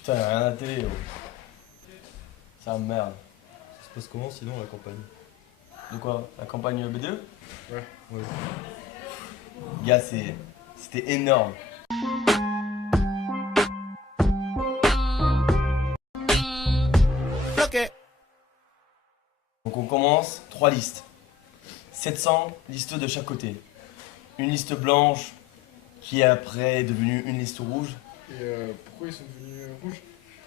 Putain, y'a rien à la télé, oh. C'est une merde. Ça se passe comment sinon la campagne? De quoi? La campagne BDE? Ouais. Ouais. Gars, c'était énorme. Bloqué. Donc on commence, 3 listes. 700 listes de chaque côté. Une liste blanche qui est après devenue une liste rouge. Et pourquoi ils sont devenus rouges?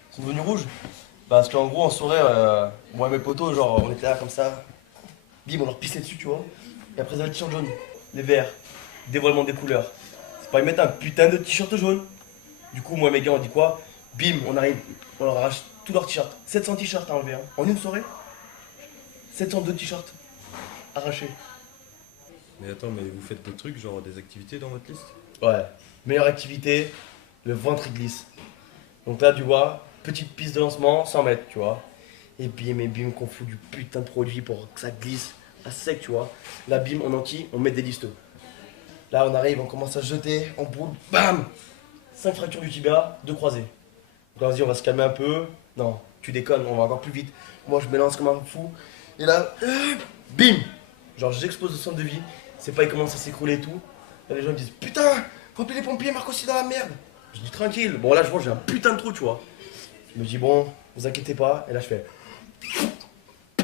Ils sont devenus rouges parce qu'en gros en soirée, moi et mes potos, genre on était là comme ça. Bim, on leur pissait dessus, tu vois. Et après, ils avaient le t-shirt jaune, les verts, dévoilement des couleurs. C'est pas, ils mettent un putain de t-shirt jaune. Du coup, moi et mes gars, on dit quoi? Bim, on arrive, on leur arrache tous leurs t-shirts. 700 t-shirts à enlever, hein. En une soirée. 702 t-shirts arrachés. Mais attends, mais vous faites d'autres trucs, genre des activités dans votre liste? Ouais. Meilleure activité, le ventre il glisse. Donc là, tu vois, petite piste de lancement, 100 mètres, tu vois. Et bim, qu'on fout du putain de produit pour que ça glisse à sec, tu vois. Là, bim, on enquille, on met des listes. Là, on arrive, on commence à jeter, on boule, bam 5 fractures du tibia, 2 croisés. Donc là, vas-y, on va se calmer un peu. Non, tu déconnes, on va encore plus vite. Moi, je me lance comme un fou. Et là, bim Genre, j'explose le centre de vie. C'est pas, il commence à s'écrouler et tout. Là, les gens me disent, putain, faut appeler les pompiers, Marco, c'est dans la merde. Je dis, tranquille. Bon, là, je vois, j'ai un putain de trou, tu vois. Je me dis, bon, vous inquiétez pas. Et là, je fais,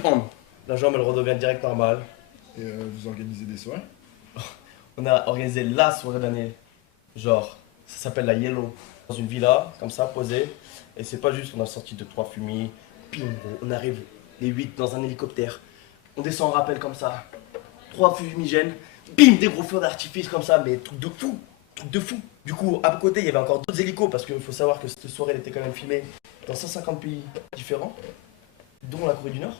pam. La jambe, elle redevient direct normale. Et vous organisez des soirées? On a organisé la soirée d'année. Genre, ça s'appelle la Yellow. Dans une villa, comme ça, posée. Et c'est pas juste, on a sorti 2-3 fumis. Pim, on arrive, les 8 dans un hélicoptère. On descend en rappel comme ça. 3 fumigènes. Bim, des gros feux d'artifice comme ça, mais truc de fou. Truc de fou. Du coup, à côté, il y avait encore d'autres hélicos parce qu'il faut savoir que cette soirée, elle était quand même filmée dans 150 pays différents, dont la Corée du Nord.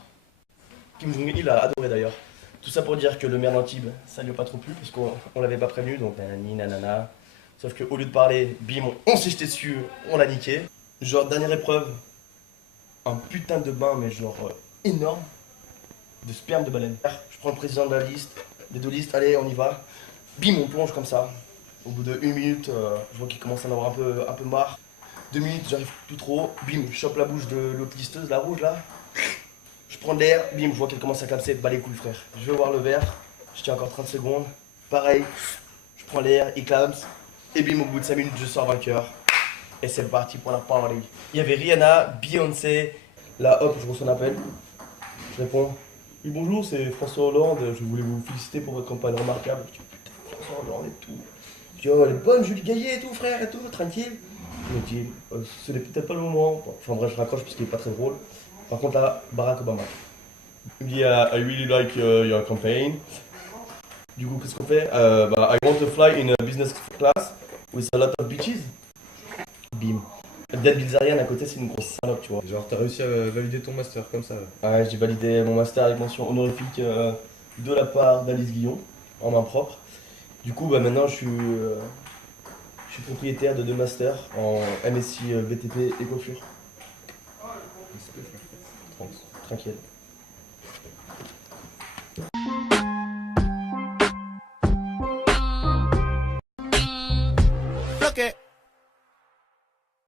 Kim Jong-il a adoré d'ailleurs. Tout ça pour dire que le maire d'Antibes, ça lui a pas trop plu parce qu'on l'avait pas prévenu, donc nanani nanana. Sauf qu'au lieu de parler, bim, on s'est jeté dessus, on l'a niqué. Genre, dernière épreuve, un putain de bain, mais genre énorme, de sperme de baleine. Je prends le président de la liste, des 2 listes, allez, on y va. Bim, on plonge comme ça. Au bout de 1 minute, je vois qu'il commence à en avoir un peu marre. 2 minutes, j'arrive plus trop. Bim, je chope la bouche de l'autre listeuse, la rouge là. Je prends de l'air, bim, je vois qu'elle commence à clamser, bas les couilles frère. Je vais voir le verre, je tiens encore 30 secondes. Pareil, je prends l'air, il clamse. Et bim, au bout de 5 minutes, je sors vainqueur. Et c'est parti pour la party. Il y avait Rihanna, Beyoncé. Là, hop, je reçois un appel. Je réponds. Oui, bonjour, c'est François Hollande. Je voulais vous féliciter pour votre campagne remarquable. Je dis, putain, François Hollande et tout. Je dis, oh, elle est bonne, Julie Gaillet et tout, frère, et tout, tranquille. Il me dit, ce n'est peut-être pas le moment. Enfin bref, je raccroche parce qu'il est pas très drôle. Par contre, là, Barack Obama. Il me dit, I really like your campaign. Du coup, qu'est-ce qu'on fait? I want to fly in a business class with a lot of beaches. Bim. Dead Bilzerian à côté, c'est une grosse salope, tu vois. Genre t'as réussi à valider ton master comme ça? Ouais, j'ai validé mon master avec mention honorifique de la part d'Alice Guillon, en main propre. Du coup, bah, maintenant, je suis propriétaire de 2 masters en MSI VTP et coiffure. Tranquille.